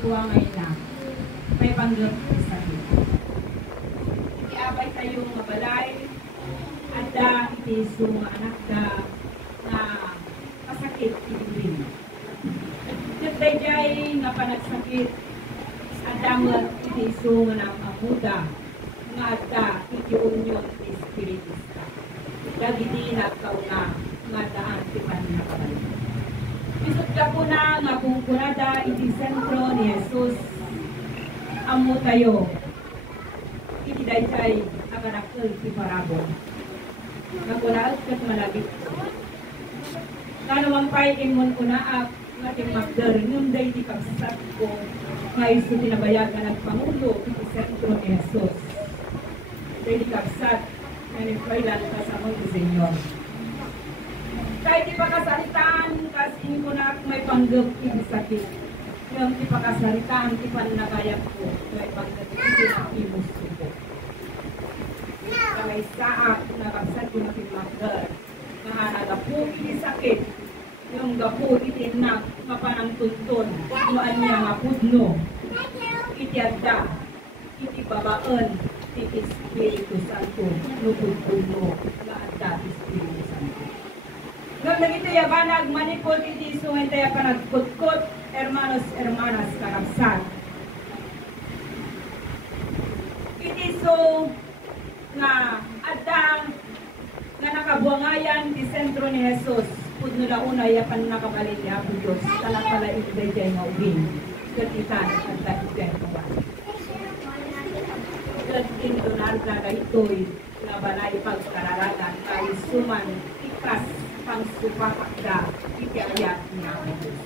buwangay na, may panggap sa sakit. Iabay tayong mabalay, at iti iso nga anak da na pasakit iti Nagdayjay nga panagsakit at damat iti iso nga ng amuda nga adda iti unyon espiritista. Dagiti nagkaw nga daan tipan na kabalik. Isot ka po na nga kung kunada iti sentro ni Jesus amo tayo iti dayjay akanakil ti parabon. Nagkunaag kat malagit. Kanawampay imon unaak nga ting magder ngem day di kagsat ko nga iso tinabayag nga nagpangulo iti sentro ni Jesus. Day di kagsat nga nipailan kasamon ti Senyor. Kahit di pakasaritaan kasi ko na may panggap iti sakit. Ngem di pakasaritaan ti panagayag ko may panggap iti nakimusto ko. May saak na kagsat ko na pinagder nga nagapu iti sakit yung gapu iti nak mapanang tunton noan niya nga pudno iti adda iti babaen iti Espiritu Santo nupudno nga adda Espiritu Santo. Ngam nagito yabanag manipod iti iso nga tayo panagkutkot hermanos hermanas karabsat. Iti iso nga adda nga nakabuangayan di sentro ni Jesus pudno la una yapan nakabalin niya po Diyos tala pala ibigay nga ubing katitan at dahil ba katitin donar na ito'y nga balay pagkararagan kay suman ikas pang supapakda itiayat niya po Diyos.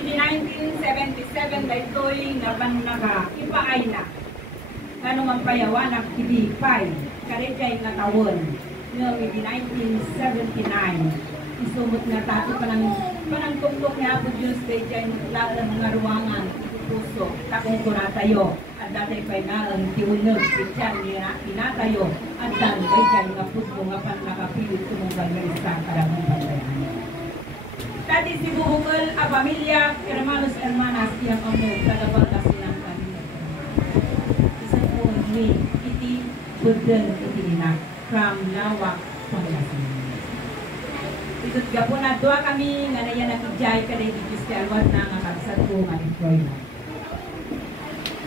In 1977 na ito'y nga bannaga ipaay na ganong ang payawanak ibipay karejay nga tawon noong 1979 isumot na tato panang tuklok niya po Diyos karejay lalang nga ruwangan puso takong kunatayo at datay pa'y nalang tiunod kityan niya inatayo at dan karejay nga puso nga pan nakapilit sumunggal nga isa karamang pandayan. Tadi si buhungol a pamilya hermanos hermanas iyang amog tagapagkasinan kami isang po iti burden iti inak from Lawak, Pangasinan. Isut ka po na doa kami nga nayan nakijay kaday di Kristialwat na nga kagsat ko nga ito'y na.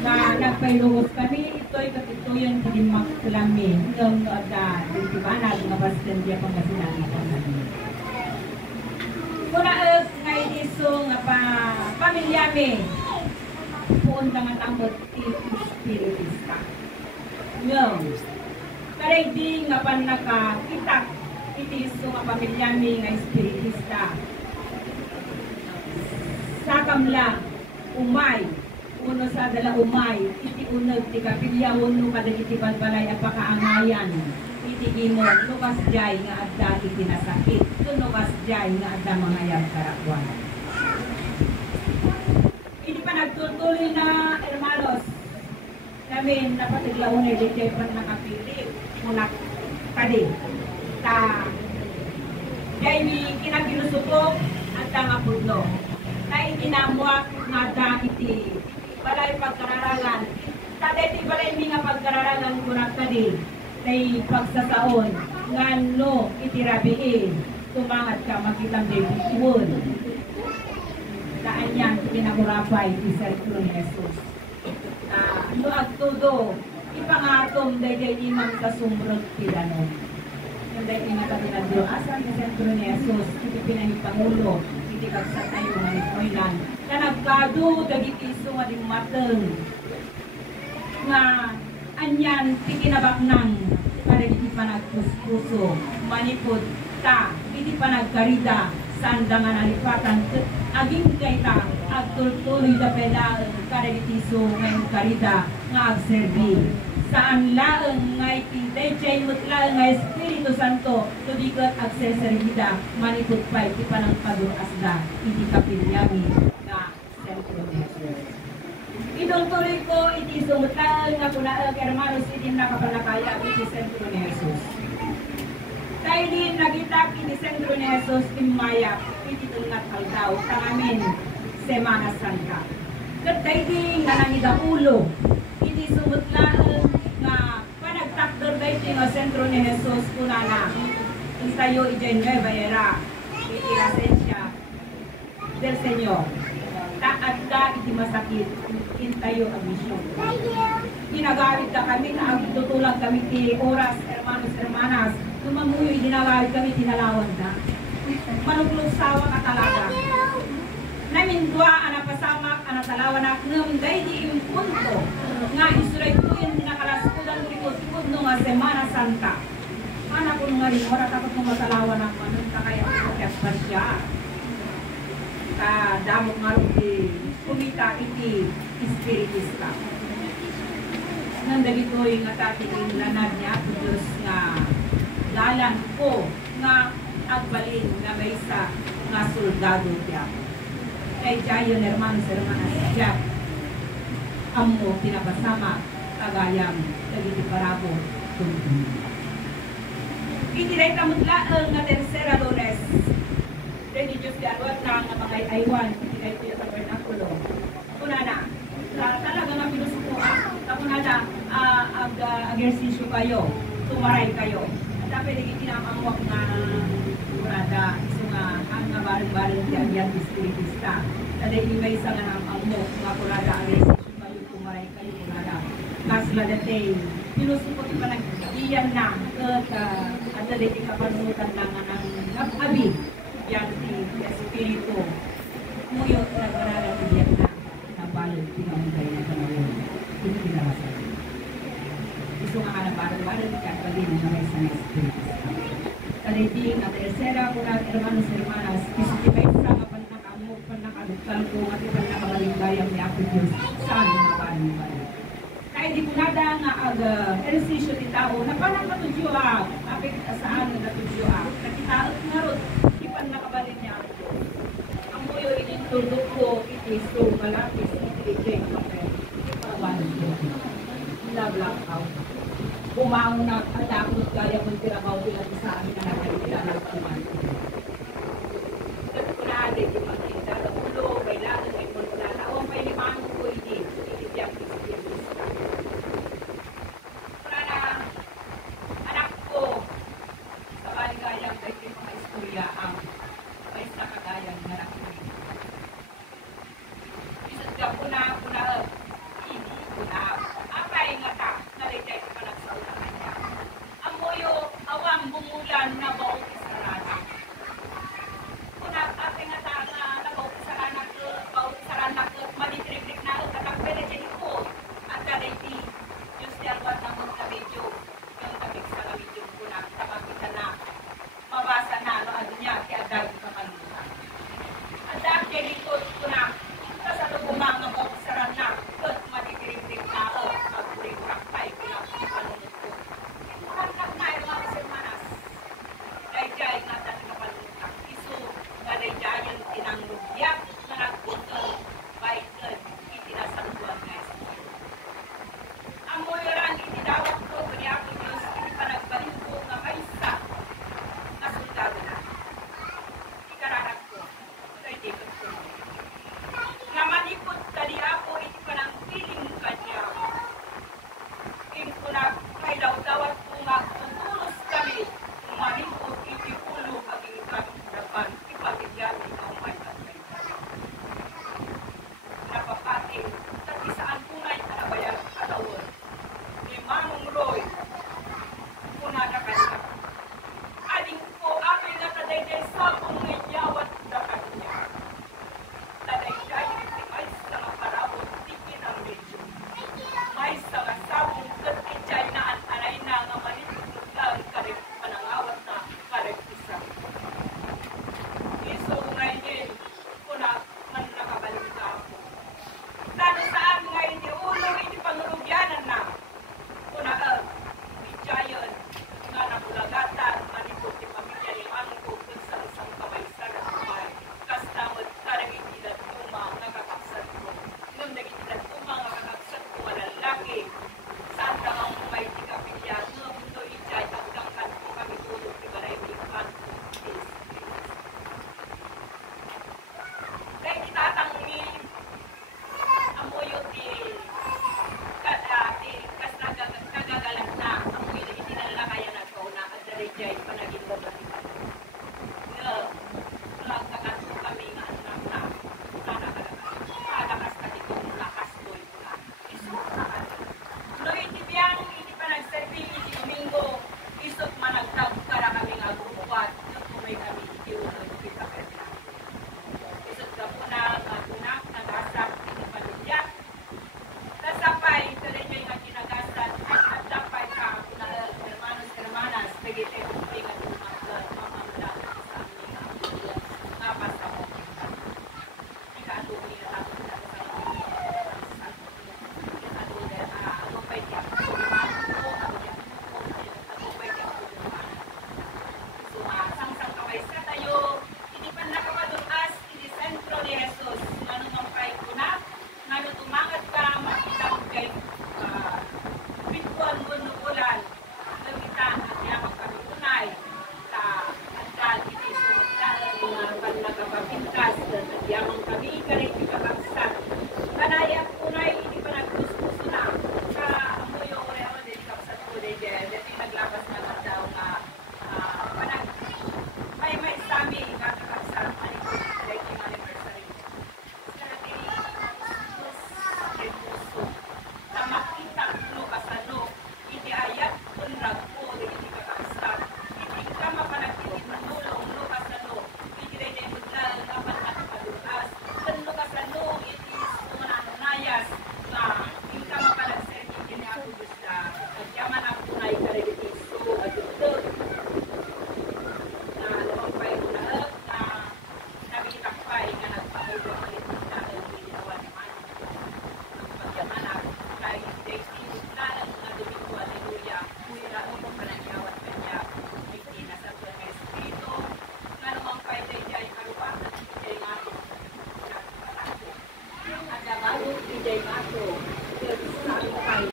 Na nagpailungos kami ito'y katituyan kinimak kulami ngam no ada di banag nga basten dia Pangasinan nga Pangasinan. Kuna nga itiso nga pamilya mi puon nga matambot ti Espiritista. Ngam kaday di nga pan nakakitak iti iso nga pamilya mi nga Espiritista. Sakam lang umay uno sa dala umay iti uneg ti kapilya uno kada iti balbalay a pakaangayan iti imong lukas jay nga adda iti nasakit lukas jay nga adda mangayab karakwan. Iti pa nagtutuloy na hermanos namin napatiglaon na iti pan nakapili unak kadi ta jay mi kinaginusupok at nga pudlo na itinamuak nga da iti balay pagkararangan ta iti balay mi nga pagkararangan kunak kadi tay pagsasaon ngano iti rabii tumangat ka makitang debutwon daan yan pinagurapay iti sentro ni Jesus no agtudo ipangatom dayjay imang kasumrot pilano day imang katinadro asan ni sentro ni Jesus iti pinanipangulo iti kagsat tayo nga ito'ylan na nagkado dagiti iso nga dimateng nga anyan tikinabaknang kada iti panagpuspuso manipod ta iti panagkarida sanda nga nalipatan aging kay ta agtultuloy da pedaan kada iti iso nga karida nga agserbi saan laeng nga iti dayjay mutlaeng nga Espiritu Santo tudikat agseservida manipod pa iti panangpadurasda iti kapilyami nga sentro ni Jesus. Idultuloy ko iti sumutlaeng nga kunaag hermanos iti nakapalakaya iti sentro ni Jesus. Tayo din nagitak iti sentro ni Jesus imaya iti tungat haldaw tangamin Semana Santa. Katay di nga nangidakulo, iti sumutlaan nga panagtakder da iti nga sentro ni Jesus kunana. Intayo iti Nueva Era, iti Asensya del Señor. Taat ka iti masakit, intayo ang misyon. Ginagamit ka kami na agtutulang kami ti oras, hermanos, hermanas. Tumamuyo, ginagawid kami, tinalawan na. Manuklog sawa ka talaga. Namindwa, anapasamak, anatalawan na, ngamday di impunto. Nga isuray ko yung tinakalaskudan likod-likod no nga Semana Santa. Anak ko nga rin, orat ako kung matalawan ako, anong takaya ko kaya pa siya. Damok nga rin di kumita iti espiritista. Nandali ko yung atating lanad niya, Diyos nga dalan ko nga agbalin nga may sa nga soldado niya. Kay Jayon, hermanos, hermanas, siya amo pinapasama tagayang tagiti parabo. Itiray tamutlaan nga tercera Lunes. Religious galwat na nga mga aywan, itiray ko yung tabernakulo. Una na, talaga nga pinusukuan. Tapos na ag-ersisyo kayo, tumaray kayo. At pwede kinamamwak nga kurada, iso nga ang bareng-bareng diyan yan espiritista. Kada imay sa nga namamwak, nga kurada ag-ersisyo kayo, tumaray kayo, kurada. Kasla dati, pinusukot pa ng iyan na, at dati kapanutan lang ng abi, yan si Espiritu. Muyo, nagkarara iyan na, nabalot, pinamugay na panahon. Hindi pinalasan. Gusto nga na bareng-bareng ikatbalin na may sa Espiritu. Kaliting at tercera ko na hermanos hermanas, isipay sa kapanakamu, panakalutal ko, at ipanakabaling-bayang ni Apo Diyos, saan mga baling-baling. Kaya di ko nada nga ag-ersisyo ti tao, na parang katudyo apik saan nga katudyo nakitaot nga ron, ipan nakabalin niya. Ang muyo inintundok ko, itiso, malapis, iti-ijay, kapel, ipawanan ko. Nag-lock out. Bumangon na katakot kaya kung tirabaw ilang sa amin na nakalilang kuman. At kunade, di makita na ulo, kailangan ay pulpula. Taong may limang ko hindi, itibiyang isipiyang. Wala na, anak ko, sa baligayang ay mga istorya ang may sa kagayang narakit. Isang ko na